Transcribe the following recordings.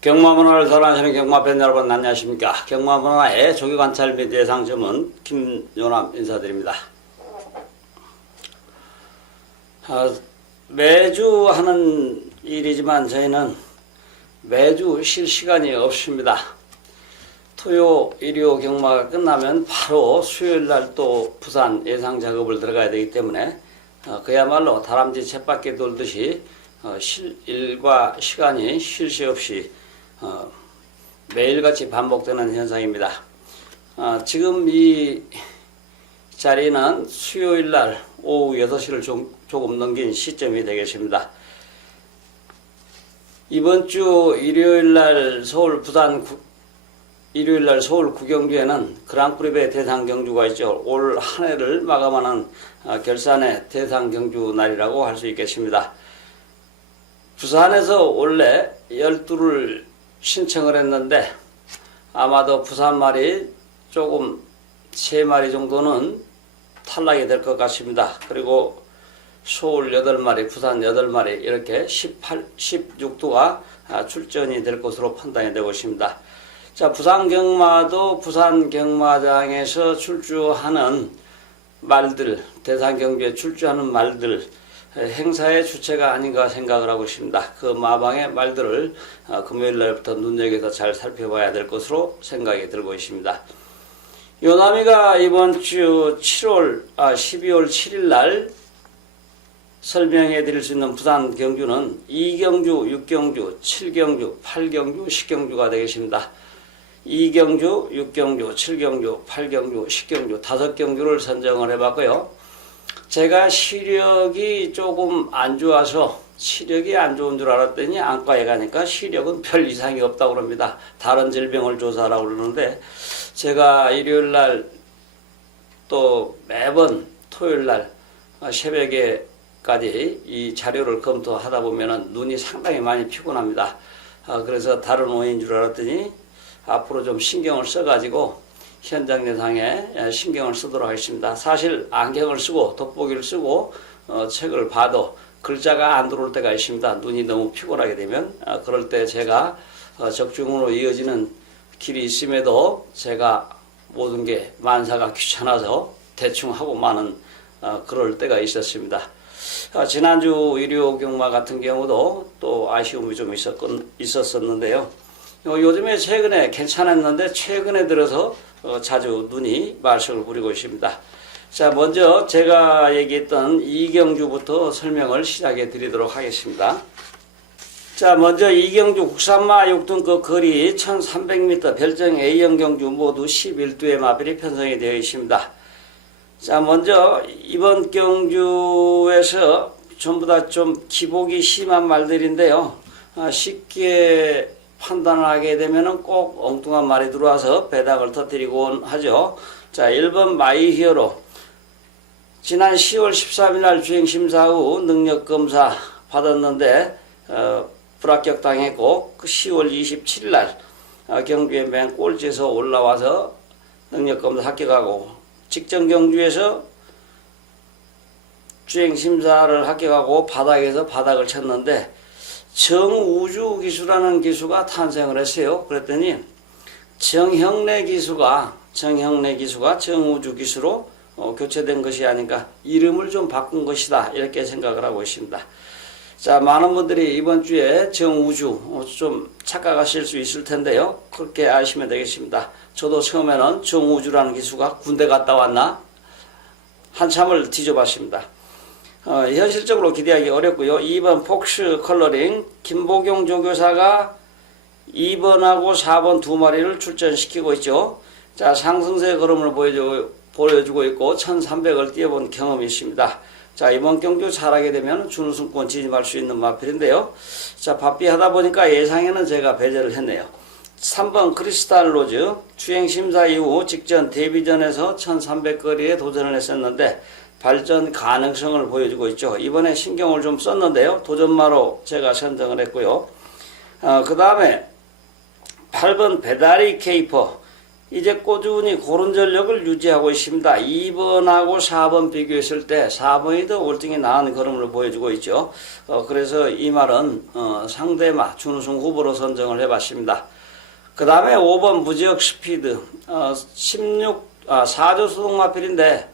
경마문화를 사랑하시는 경마팬 여러분 안녕하십니까. 경마문화의 조기관찰 및 예상 전문 김요남 인사드립니다. 매주 하는 일이지만 저희는 매주 쉴 시간이 없습니다. 토요 일요 경마가 끝나면 바로 수요일날 또 부산 예상 작업을 들어가야 되기 때문에 그야말로 다람쥐 쳇바퀴 돌듯이 일과 시간이 쉴 새 없이 매일같이 반복되는 현상입니다. 지금 이 자리는 수요일날 오후 6시를 조금 넘긴 시점이 되겠습니다. 이번 주 일요일날 서울 구경주에는 그랑프리배 대상 경주가 있죠. 올 한 해를 마감하는 결산의 대상 경주 날이라고 할 수 있겠습니다. 부산에서 원래 12를 신청을 했는데 아마도 부산 말이 조금 3마리 정도는 탈락이 될 것 같습니다. 그리고 서울 8마리, 부산 8마리 이렇게 16두가 출전이 될 것으로 판단이 되고 있습니다. 자, 부산 경마도 부산 경마장에서 출주하는 말들, 대상 경주에 출주하는 말들 행사의 주체가 아닌가 생각을 하고 있습니다. 그 마방의 말들을 금요일 날부터 눈여겨서 잘 살펴봐야 될 것으로 생각이 들고 있습니다. 요남이가 이번 주 12월 7일 날 설명해 드릴 수 있는 부산 경주는 2경주, 6경주, 7경주, 8경주, 10경주가 되겠습니다. 2경주, 6경주, 7경주, 8경주, 10경주 5경주를 선정을 해봤고요. 제가 시력이 조금 안 좋아서 시력이 안 좋은 줄 알았더니 안과에 가니까 시력은 별 이상이 없다고 그럽니다. 다른 질병을 조사하라고 그러는데 제가 일요일날 또 매번 토요일날 새벽에까지 이 자료를 검토하다 보면 눈이 상당히 많이 피곤합니다. 그래서 다른 원인인 줄 알았더니 앞으로 좀 신경을 써가지고 현장 예상에 신경을 쓰도록 하겠습니다. 사실 안경을 쓰고 돋보기를 쓰고 책을 봐도 글자가 안 들어올 때가 있습니다. 눈이 너무 피곤하게 되면 그럴 때 제가 적중으로 이어지는 길이 있음에도 제가 모든 게 만사가 귀찮아서 대충 하고 마는 그럴 때가 있었습니다. 지난주 일요 경마 같은 경우도 또 아쉬움이 좀 있었었는데요. 요즘에 최근에 괜찮았는데 최근에 들어서 자주 눈이 말썽을 부리고 있습니다. 자, 먼저 제가 얘기했던 이경주부터 설명을 시작해 드리도록 하겠습니다. 자, 먼저 이경주 국산마 6등급 거리 1300m 별정 A형 경주 모두 11두의 마필이 편성이 되어 있습니다. 자, 먼저 이번 경주에서 전부 다 좀 기복이 심한 말들인데요. 쉽게 판단을 하게 되면은 꼭 엉뚱한 말이 들어와서 배닥을 터뜨리곤 하죠. 자, 1번 마이히어로. 지난 10월 13일 날 주행심사 후 능력검사 받았는데, 불합격당했고, 그 10월 27일 날 경주에 맨 꼴찌에서 올라와서 능력검사 합격하고, 직전 경주에서 주행심사를 합격하고 바닥에서 바닥을 쳤는데, 정우주 기수라는 기수가 탄생을 했어요. 그랬더니 정형래 기수가 정우주 기수로 교체된 것이 아닌가, 이름을 좀 바꾼 것이다 이렇게 생각을 하고 있습니다. 자, 많은 분들이 이번 주에 정우주 좀 착각하실 수 있을 텐데요. 그렇게 아시면 되겠습니다. 저도 처음에는 정우주라는 기수가 군대 갔다 왔나 한참을 뒤져봤습니다. 현실적으로 기대하기 어렵고요. 2번 폭스 컬러링 김보경 조교사가 2번하고 4번 두 마리를 출전시키고 있죠. 자, 상승세 걸음을 보여주고 있고 1300을 뛰어본 경험이 있습니다. 자, 이번 경주 잘하게 되면 준우승권 진입할 수 있는 마필인데요. 자, 바삐 하다 보니까 예상에는 제가 배제를 했네요. 3번 크리스탈 로즈 주행심사 이후 직전 데뷔전에서 1300거리에 도전을 했었는데 발전 가능성을 보여주고 있죠. 이번에 신경을 좀 썼는데요. 도전마로 제가 선정을 했고요. 그 다음에 8번 배다리 케이퍼 이제 꾸준히 고른 전력을 유지하고 있습니다. 2번하고 4번 비교했을 때 4번이 더 월등히 나은 걸음을 보여주고 있죠. 그래서 이 말은 상대마 준우승 후보로 선정을 해봤습니다. 그 다음에 5번 무지역 스피드 4조 수동 마필인데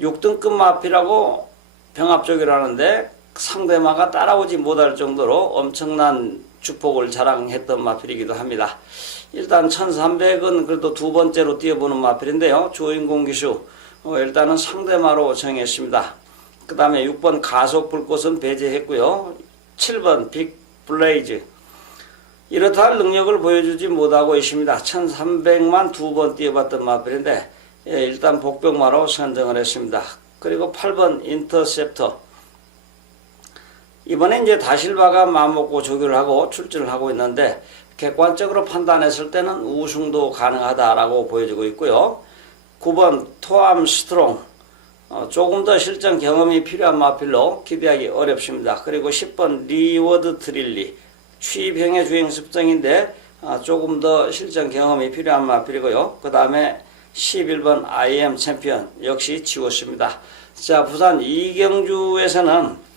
6등급 마필하고 병합적이라 하는데 상대마가 따라오지 못할 정도로 엄청난 주폭을 자랑했던 마필이기도 합니다. 일단 1300은 그래도 두 번째로 뛰어보는 마필인데요. 주인공 기수 일단은 상대마로 정했습니다. 그 다음에 6번 가속 불꽃은 배제했고요. 7번 빅 블레이즈 이렇다 할 능력을 보여주지 못하고 있습니다. 1300만 두 번 뛰어봤던 마필인데 일단 복병마로 선정을 했습니다. 그리고 8번 인터셉터 이번에 이제 다실바가 마음먹고 조교를 하고 출전을 하고 있는데 객관적으로 판단했을 때는 우승도 가능하다라고 보여지고 있고요. 9번 토암 스트롱 조금 더 실전 경험이 필요한 마필로 기대하기 어렵습니다. 그리고 10번 리워드 트릴리 취입형의 주행 습성인데 조금 더 실전 경험이 필요한 마필이고요. 그 다음에 11번 IM 챔피언 역시 지웠습니다. 자, 부산 이경주에서는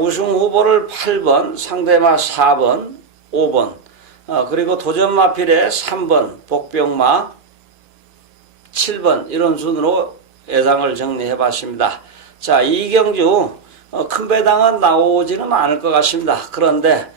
우승 후보를 8번, 상대마 4번, 5번, 그리고 도전 마필에 3번, 복병마 7번 이런 순으로 예상을 정리해 봤습니다. 자, 이경주 큰 배당은 나오지는 않을 것 같습니다. 그런데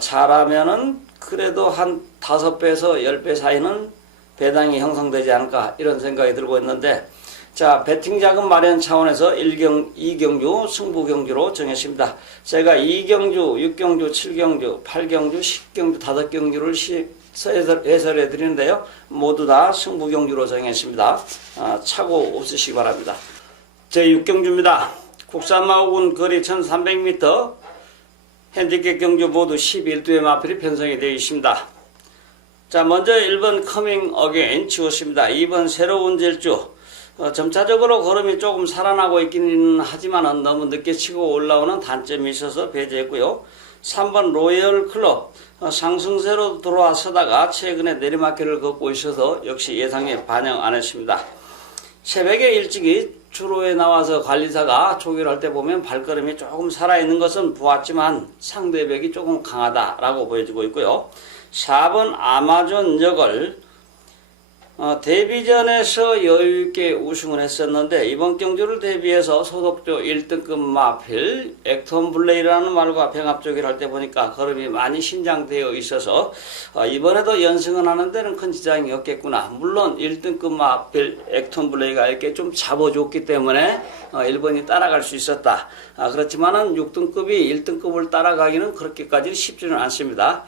잘하면은 그래도 한 5배에서 10배 사이는 배당이 형성되지 않을까 이런 생각이 들고 있는데 자, 배팅 자금 마련 차원에서 2경주 승부 경주로 정했습니다. 제가 2경주, 6경주, 7경주, 8경주, 10경주 5경주를 해설해 드리는데요. 모두 다 승부 경주로 정했습니다. 착오 없으시기 바랍니다. 제 6경주입니다. 국산마오군 거리 1300m 핸디캡 경주 모두 11두의 마필이 편성이 되어 있습니다. 자, 먼저 1번 커밍 어게인 지웠습니다. 2번 새로운 질주 점차적으로 걸음이 조금 살아나고 있기는 하지만 너무 늦게 치고 올라오는 단점이 있어서 배제했고요. 3번 로열 클럽 상승세로 돌아서다가 최근에 내리막길을 걷고 있어서 역시 예상에 반영 안 했습니다. 새벽에 일찍이 주로에 나와서 관리사가 조기를 할 때 보면 발걸음이 조금 살아있는 것은 보았지만 상대벽이 조금 강하다라고 보여지고 있고요. 4번 아마존 역을 데뷔전에서 여유있게 우승을 했었는데 이번 경주를 대비해서 소속조 1등급 마필 액톤 블레이라는 말과 병합조기를 할 때 보니까 걸음이 많이 신장되어 있어서 이번에도 연승을 하는 데는 큰 지장이 없겠구나. 물론 1등급 마필 액톤 블레이가 이렇게 좀 잡아줬기 때문에 1번이 따라갈 수 있었다. 그렇지만은 6등급이 1등급을 따라가기는 그렇게까지 쉽지는 않습니다.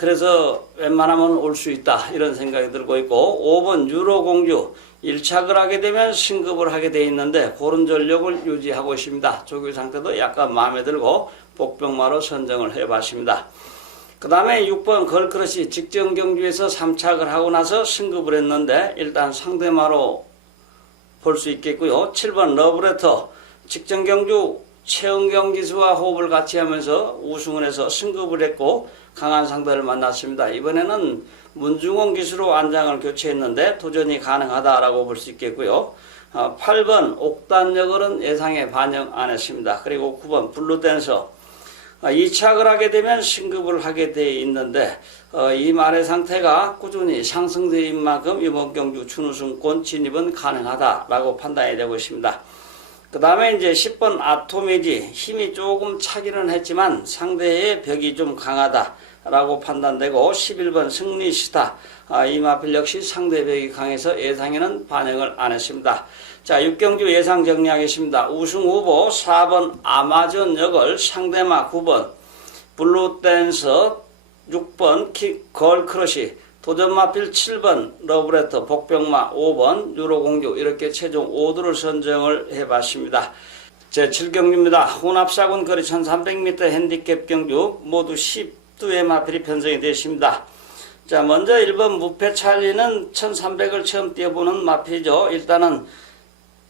그래서 웬만하면 올 수 있다 이런 생각이 들고 있고 5번 유로공주 1착을 하게 되면 승급을 하게 돼 있는데 그런 전력을 유지하고 있습니다. 조기 상태도 약간 마음에 들고 복병마로 선정을 해봤습니다. 그 다음에 6번 걸크러시 직전 경주에서 3착을 하고 나서 승급을 했는데 일단 상대마로 볼 수 있겠고요. 7번 러브레터 직전 경주 최은경 기수와 호흡을 같이 하면서 우승을 해서 승급을 했고 강한 상대를 만났습니다. 이번에는 문중원 기수로 안장을 교체했는데 도전이 가능하다라고 볼 수 있겠고요. 8번 옥단역을은 예상에 반영 안 했습니다. 그리고 9번 블루댄서 2착을 하게 되면 승급을 하게 돼 있는데 이 말의 상태가 꾸준히 상승되는 만큼 이번 경주 준우승권 진입은 가능하다라고 판단이 되고 있습니다. 그 다음에 이제 10번 아토미지 힘이 조금 차기는 했지만 상대의 벽이 좀 강하다라고 판단되고 11번 승리스타 이 마필 역시 상대 벽이 강해서 예상에는 반영을 안 했습니다. 자, 6경주 예상 정리하겠습니다. 우승 후보 4번 아마존 역을 상대마 9번 블루댄서 6번 걸크러시 도전 마필 7번 러브레터 복병마 5번 유로공주 이렇게 최종 5두를 선정을 해봤습니다. 제 7경주입니다. 혼합사군 거리 1300m 핸디캡 경주 모두 10두의 마필이 편성이 되어 있습니다. 자, 먼저 1번 무패 찰리는 1300을 처음 뛰어보는 마필이죠. 일단은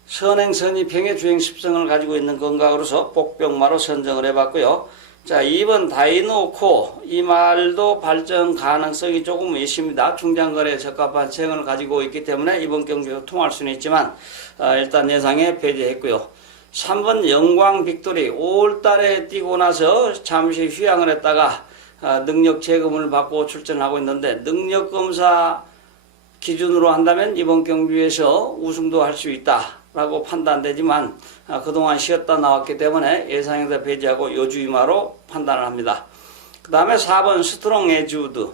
선행선입형의 주행 습성을 가지고 있는 건가로서 복병마로 선정을 해봤고요. 자, 2번 다이노코. 이 말도 발전 가능성이 조금 있습니다. 중장거래에 적합한 체형을 가지고 있기 때문에 이번 경기도 통할 수는 있지만 일단 예상에 배제했고요. 3번 영광 빅토리. 5월달에 뛰고 나서 잠시 휴양을 했다가 능력 재검을 받고 출전하고 있는데 능력검사 기준으로 한다면 이번 경기에서 우승도 할 수 있다라고 판단되지만 그동안 쉬었다 나왔기 때문에 예상에서 배제하고 요주이마로 판단을 합니다. 그 다음에 4번 스트롱 에즈우드.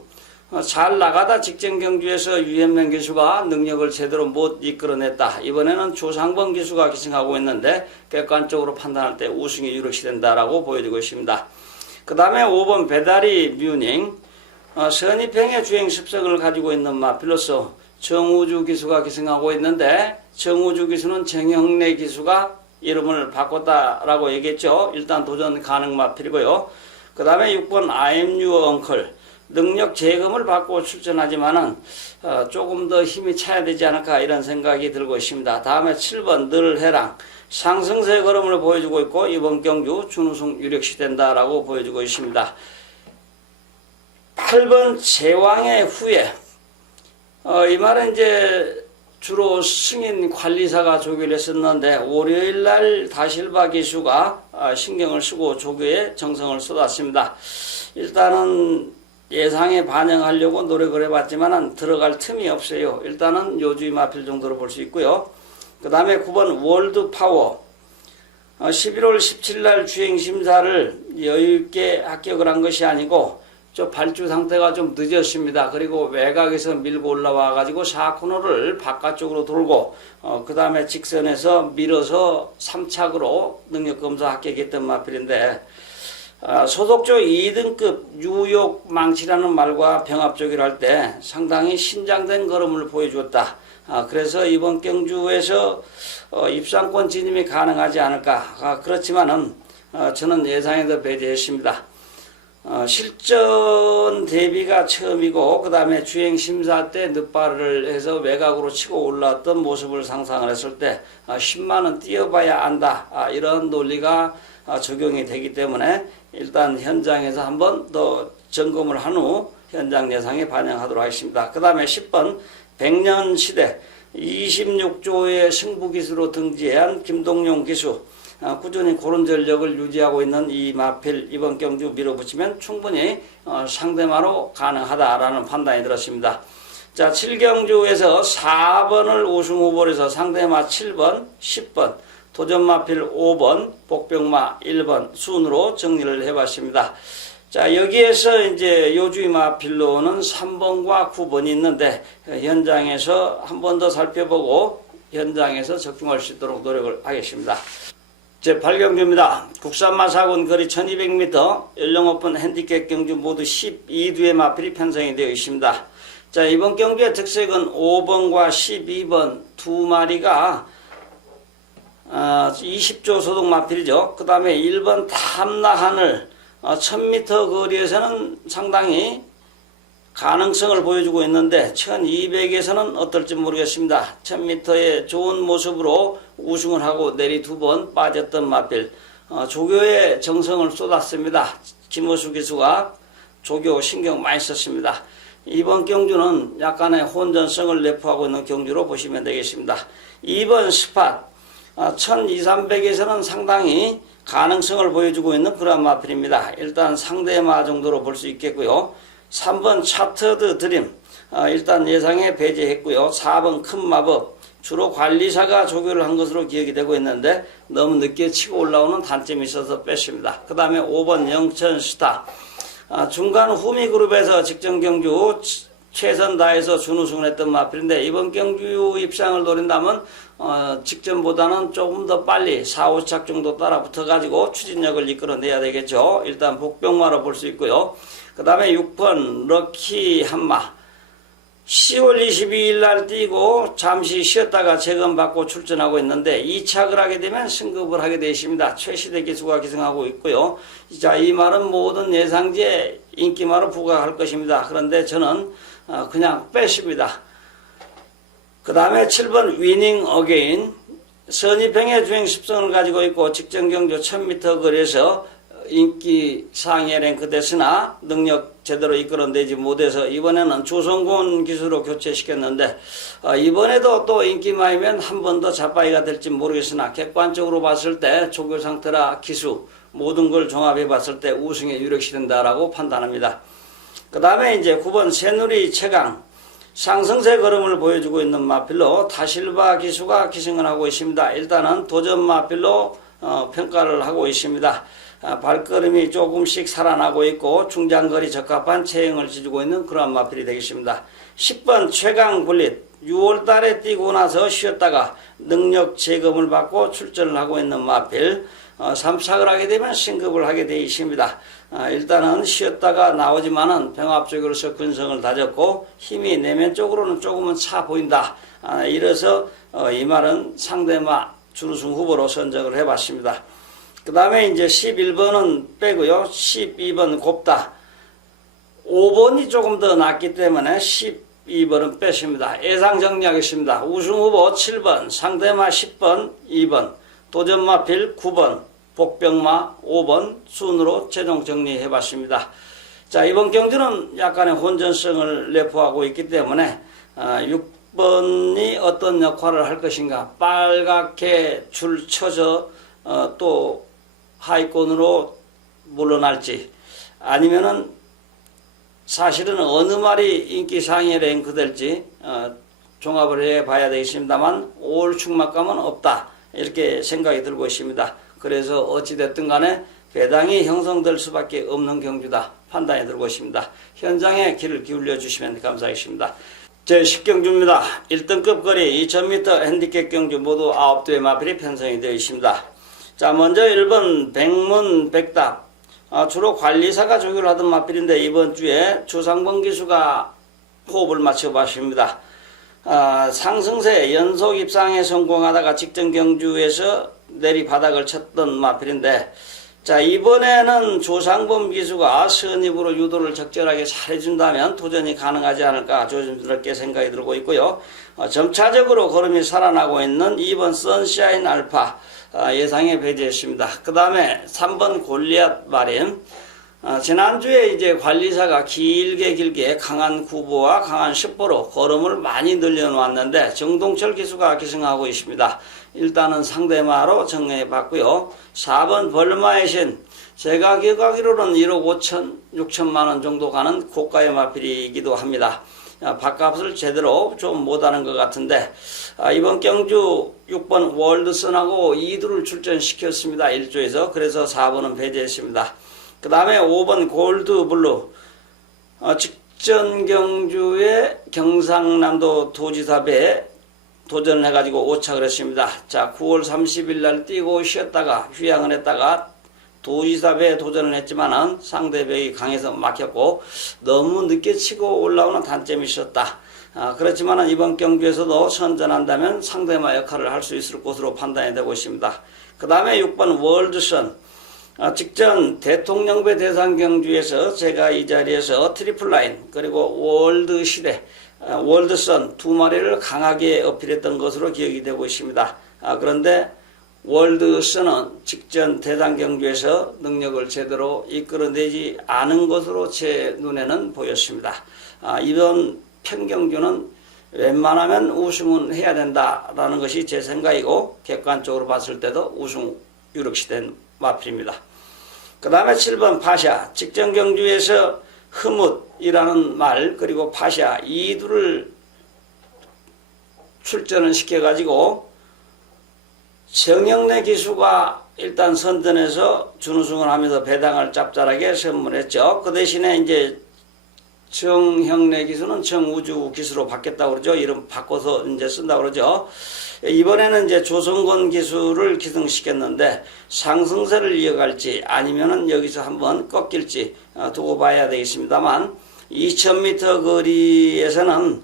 잘 나가다 직전 경주에서 유현명 기수가 능력을 제대로 못 이끌어냈다. 이번에는 조상범 기수가 기승하고 있는데 객관적으로 판단할 때 우승이 유력시 된다라고 보여지고 있습니다. 그 다음에 5번 배다리 뮤닝. 선입행의 주행 습성을 가지고 있는 마필로서 정우주 기수가 기승하고 있는데 정우주 기수는 정형래 기수가 이름을 바꿨다라고 얘기했죠. 일단 도전 가능 마필이고요. 그 다음에 6번 I'm your uncle. 능력 재검을 받고 출전하지만은 조금 더 힘이 차야 되지 않을까 이런 생각이 들고 있습니다. 다음에 7번 늘 해랑. 상승세 걸음을 보여주고 있고 이번 경주 준우승 유력시 된다라고 보여주고 있습니다. 8번 제왕의 후예. 이 말은 이제 주로 승인 관리사가 조교를 했었는데 월요일날 다실바 기수가 신경을 쓰고 조교에 정성을 쏟았습니다. 일단은 예상에 반영하려고 노력을 해봤지만 들어갈 틈이 없어요. 일단은 요주의 마필 정도로 볼 수 있고요. 그 다음에 9번 월드파워. 11월 17일 주행심사를 여유있게 합격을 한 것이 아니고 저 발주 상태가 좀 늦었습니다. 그리고 외곽에서 밀고 올라와 가지고 4코너를 바깥쪽으로 돌고 그 다음에 직선에서 밀어서 3착으로 능력검사 합격했던 마필인데 소속조 2등급 뉴욕 망치라는 말과 병합조기를 할 때 상당히 신장된 걸음을 보여주었다. 그래서 이번 경주에서 입상권 진입이 가능하지 않을까. 그렇지만은 저는 예상에도 배제했습니다. 실전 대비가 처음이고 그 다음에 주행심사 때 늦발을 해서 외곽으로 치고 올라왔던 모습을 상상을 했을 때 10만원 뛰어봐야 안다. 이런 논리가 적용이 되기 때문에 일단 현장에서 한번 더 점검을 한 후 현장 예상에 반영하도록 하겠습니다. 그 다음에 10번 백년시대 26조의 승부기수로 등재한 김동용 기수. 꾸준히 그런 전력을 유지하고 있는 이 마필 이번 경주 밀어붙이면 충분히 상대마로 가능하다라는 판단이 들었습니다. 자, 7경주에서 4번을 우승 후보로 해서 상대마 7번, 10번, 도전마필 5번, 복병마 1번 순으로 정리를 해봤습니다. 자, 여기에서 이제 요주의 마필로는 3번과 9번이 있는데 현장에서 한 번 더 살펴보고 현장에서 적중할 수 있도록 노력을 하겠습니다. 제8경주입니다. 국산마 4군 거리 1200m 연령오픈 핸디캡 경주 모두 12두의 마필이 편성이 되어 있습니다. 자, 이번 경주의 특색은 5번과 12번 두 마리가 20조 소득 마필이죠. 그 다음에 1번 탐나하늘 1000m 거리에서는 상당히 가능성을 보여주고 있는데 1200에서는 어떨지 모르겠습니다. 1000m의 좋은 모습으로 우승을 하고 내리 2번 빠졌던 마필 조교에 정성을 쏟았습니다. 김호수 기수가 조교 신경 많이 썼습니다. 이번 경주는 약간의 혼전성을 내포하고 있는 경주로 보시면 되겠습니다. 2번 스팟 1200~300에서는 상당히 가능성을 보여주고 있는 그런 마필입니다. 일단 상대마 정도로 볼 수 있겠고요. 3번 차터드 드림 일단 예상에 배제했고요. 4번 큰 마법 주로 관리사가 조교를 한 것으로 기억이 되고 있는데 너무 늦게 치고 올라오는 단점이 있어서 뺐습니다. 그 다음에 5번 영천스타 중간 후미 그룹에서 직전 경주 최선 다해서 준우승을 했던 마필인데 이번 경주 입상을 노린다면 직전보다는 조금 더 빨리 4, 5착 정도 따라 붙어가지고 추진력을 이끌어내야 되겠죠. 일단 복병마로 볼 수 있고요. 그 다음에 6번 럭키 한마 10월 22일 날 뛰고 잠시 쉬었다가 재검받고 출전하고 있는데 2착을 하게 되면 승급을 하게 되어 있습니다. 최시대 기수가 기승하고 있고요. 자, 이 말은 모든 예상지에 인기말을 부과할 것입니다. 그런데 저는 그냥 뺐습니다. 그 다음에 7번 위닝 어게인 선입행의 주행 습성을 가지고 있고 직전 경주 1000m 거리에서 인기 상위에 랭크됐으나 능력 제대로 이끌어내지 못해서 이번에는 조성곤 기수로 교체시켰는데 이번에도 또 인기만이면 한 번 더 잡바이가 될지 모르겠으나 객관적으로 봤을 때 조교 상태라 기수 모든 걸 종합해 봤을 때 우승에 유력시된다라고 판단합니다. 그 다음에 이제 9번 새누리 최강 상승세 걸음을 보여주고 있는 마필로 다실바 기수가 기승을 하고 있습니다. 일단은 도전 마필로 평가를 하고 있습니다. 발걸음이 조금씩 살아나고 있고 중장거리 적합한 체형을 지니고 있는 그런 마필이 되겠습니다. 10번 최강 불릿 6월달에 뛰고 나서 쉬었다가 능력 재검을 받고 출전을 하고 있는 마필 3착을 하게 되면 승급을 하게 되어 있습니다. 일단은 쉬었다가 나오지만은 병합 쪽으로서 근성을 다졌고 힘이 내면 쪽으로는 조금은 차 보인다. 이래서 이 말은 상대마 준우승 후보로 선정을 해봤습니다. 그 다음에 이제 11번은 빼고요. 12번 곱다. 5번이 조금 더 낫기 때문에 12번은 뺐습니다. 예상 정리하겠습니다. 우승 후보 7번, 상대마 10번, 2번, 도전마필 9번, 복병마 5번 순으로 최종 정리해봤습니다. 자, 이번 경주는 약간의 혼전성을 내포하고 있기 때문에 6번이 어떤 역할을 할 것인가, 빨갛게 줄 쳐서 또 하위권으로 물러날지, 아니면은 사실은 어느 말이 인기 상위에 랭크될지 종합을 해봐야 되겠습니다만 올 충막감은 없다, 이렇게 생각이 들고 있습니다. 그래서 어찌됐든 간에 배당이 형성될 수밖에 없는 경주다 판단이 들고 있습니다. 현장에 귀를 기울여 주시면 감사하겠습니다. 제10경주입니다. 1등급 거리 2000m 핸디캡 경주 모두 9대의 마필이 편성이 되어 있습니다. 자, 먼저 1번 백문 백답. 주로 관리사가 조교를 하던 마필인데 이번 주에 주상범 기수가 호흡을 맞춰봤습니다. 상승세 연속 입상에 성공하다가 직전 경주에서 내리바닥을 쳤던 마필인데, 자, 이번에는 조상범 기수가 선입으로 유도를 적절하게 잘해준다면 도전이 가능하지 않을까 조심스럽게 생각이 들고 있고요. 점차적으로 걸음이 살아나고 있는 2번 선샤인 알파 예상에 배제했습니다. 그 다음에 3번 골리앗 마린. 지난주에 이제 관리사가 길게 강한 구보와 강한 슈퍼로 걸음을 많이 늘려놓았는데 정동철 기수가 기승하고 있습니다. 일단은 상대마로 정리해 봤고요. 4번 벌마의 신. 제가 기억하기로는 1억 5천, 6천만 원 정도 가는 고가의 마필이기도 합니다. 밥값을 제대로 좀 못하는 것 같은데 이번 경주 6번 월드선하고 2두를 출전시켰습니다. 1조에서. 그래서 4번은 배제했습니다. 그 다음에 5번 골드블루. 직전 경주에 경상남도 도지사배에 도전을 해가지고 5착을 했습니다. 자, 9월 30일 날 뛰고 쉬었다가 휴양을 했다가 도지사배에 도전을 했지만은 상대벽이 강해서 막혔고 너무 늦게 치고 올라오는 단점이 있었다. 그렇지만은 이번 경주에서도 선전한다면 상대마 역할을 할 수 있을 것으로 판단이 되고 있습니다. 그 다음에 6번 월드선. 직전 대통령배 대상 경주에서 제가 이 자리에서 트리플라인 그리고 월드시대, 월드선 두 마리를 강하게 어필했던 것으로 기억이 되고 있습니다. 그런데 월드선은 직전 대상 경주에서 능력을 제대로 이끌어내지 않은 것으로 제 눈에는 보였습니다. 이번 평경주는 웬만하면 우승은 해야 된다라는 것이 제 생각이고 객관적으로 봤을 때도 우승 유력시된 마필입니다. 그 다음에 7번 파샤. 직전 경주에서 흐뭇이라는 말 그리고 파샤 이 둘을 출전을 시켜가지고 정영래 기수가 일단 선전해서 준우승을 하면서 배당을 짭짤하게 선물했죠. 그 대신에 이제 정형래 기수는 정우주 기수로 바뀌었다고 그러죠. 이름 바꿔서 이제 쓴다고 그러죠. 이번에는 이제 조성권 기수를 기승시켰는데 상승세를 이어갈지 아니면은 여기서 한번 꺾일지 두고 봐야 되겠습니다만 2000m 거리에서는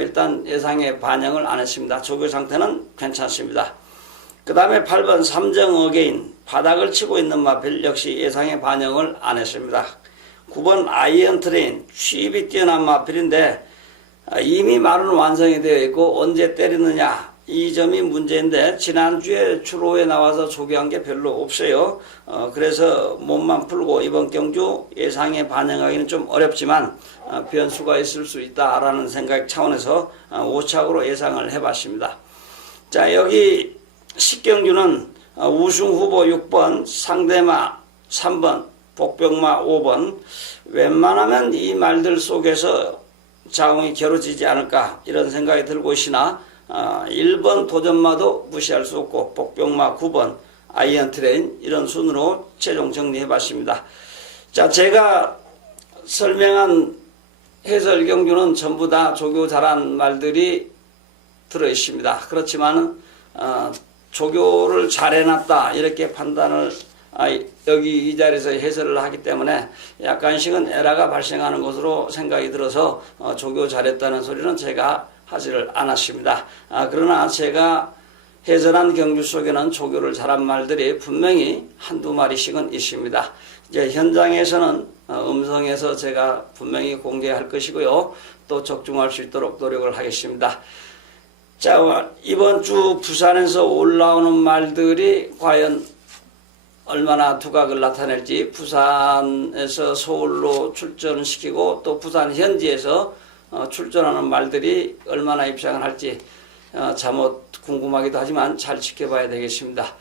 일단 예상에 반영을 안 했습니다. 조교 상태는 괜찮습니다. 그 다음에 8번 삼정 어게인. 바닥을 치고 있는 마필 역시 예상에 반영을 안 했습니다. 9번 아이언 트레인. 취입이 뛰어난 마필인데 이미 말은 완성이 되어 있고 언제 때리느냐 이 점이 문제인데 지난주에 주로에 나와서 조교한 게 별로 없어요. 그래서 몸만 풀고 이번 경주 예상에 반영하기는 좀 어렵지만 변수가 있을 수 있다라는 생각 차원에서 오착으로 예상을 해봤습니다. 자, 여기 10경주는 우승 후보 6번, 상대마 3번, 복병마 5번, 웬만하면 이 말들 속에서 자웅이 겨루지지 않을까 이런 생각이 들고 있으나 1번 도전마도 무시할 수 없고 복병마 9번 아이언 트레인 이런 순으로 최종 정리해 봤습니다. 자, 제가 설명한 해설 경주는 전부 다 조교 잘한 말들이 들어 있습니다. 그렇지만 조교를 잘 해놨다 이렇게 판단을 여기 이 자리에서 해설을 하기 때문에 약간씩은 에러가 발생하는 것으로 생각이 들어서 조교 잘했다는 소리는 제가 하지를 않았습니다. 그러나 제가 해설한 경주 속에는 조교를 잘한 말들이 분명히 한두 마리씩은 있습니다. 이제 현장에서는 음성에서 제가 분명히 공개할 것이고요. 또 적중할 수 있도록 노력을 하겠습니다. 자, 이번 주 부산에서 올라오는 말들이 과연 얼마나 두각을 나타낼지, 부산에서 서울로 출전시키고 또 부산 현지에서 출전하는 말들이 얼마나 입상을 할지 잠옷 궁금하기도 하지만 잘 지켜봐야 되겠습니다.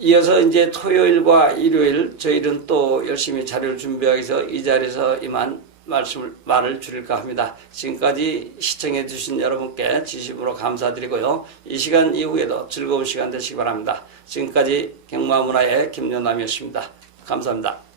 이어서 이제 토요일과 일요일 저희는 또 열심히 자료를 준비하기 위해서 이 자리에서 이만 말을 줄일까 합니다. 지금까지 시청해 주신 여러분께 진심으로 감사드리고요. 이 시간 이후에도 즐거운 시간 되시기 바랍니다. 지금까지 경마문화의 김연남이었습니다. 감사합니다.